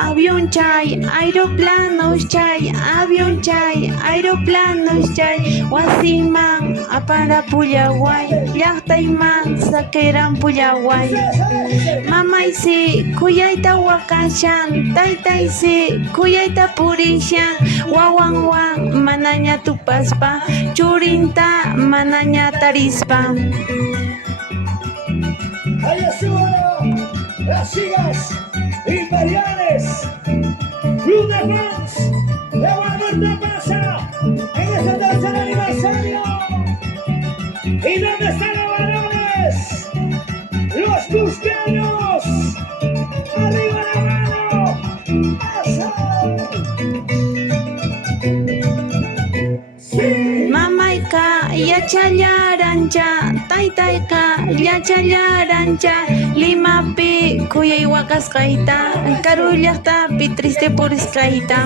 Avión chay, aeroplanos chay, avión chay, aeroplanos chay, wasiman apara pullaguay, llaqtayman sakiran pullaguay. Mamaysi kuyayta wakashan, taytaysi kuyayta purishan, wawanwan manaña tupaspa, churinta manaña tarispa. Ahí estuvo las chicas imperiales, Club de Fans de Guadalupe Pasa en este tercer aniversario. ¿Y dónde están los varones? Los cusqueños. Arriba la mano. ¡Eso! Sí. Mamayka yachallarancha, taytayka yachallarancha, Limapi kuyay wakasqayta, Karu llaqtapi triste purisqayta.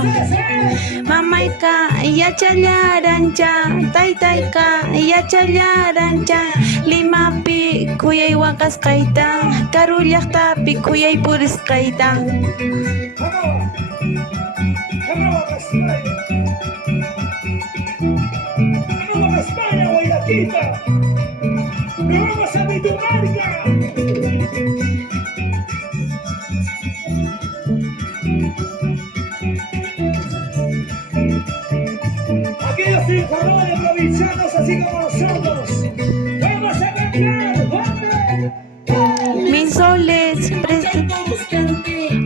Mamayka yachallarancha, taytayka yachallarancha, Limapi kuyay wakasqayta, Karu llaqtapi kuyay purisqayta. Vamos a España, Guayaquita. Nos vamos a Vitumarca. Aquellos triunfadores provincianos así como nosotros. Vamos a cantar, ¿dónde? Mis soles,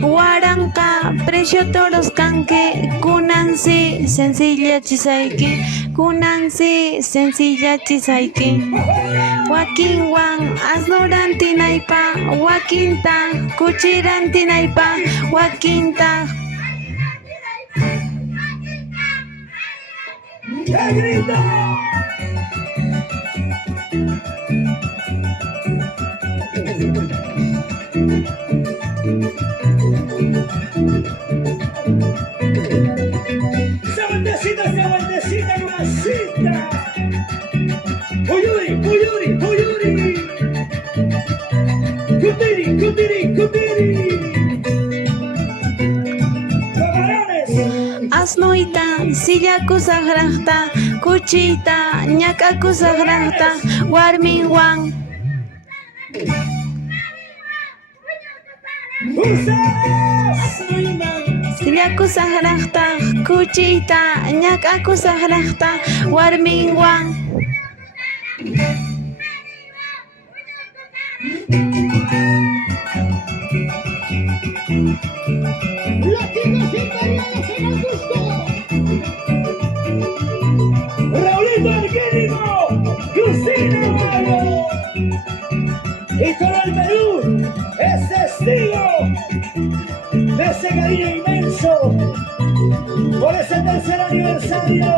Huaranca, precio toros canque, kunansi, sencilla chisaiki, kunansi, sencilla chisaiki. Joaquín Juan, asnorantinaipa, Joaquinta, cuchirantinaipa, Joaquinta. ¡Que grita! ¡Sabandecita, mamacita! ¡Uyuri, uyuri, uyuri! ¡Cutiri, cutiri, cutiri! ¡Camarones! Asnoita, sillaku sagrajta, cuchita, ñakaku sagrajta, Warmin Juan. Sillaku sagrajta, cuchita, ñakaku sagrajta, Warmin Juan. ¡Latinos imperiales en el gusto! ¡Raulito Arquínico! ¡Cristina Malo! Y todo el Perú es testigo de ese cariño inmenso por ese tercer aniversario.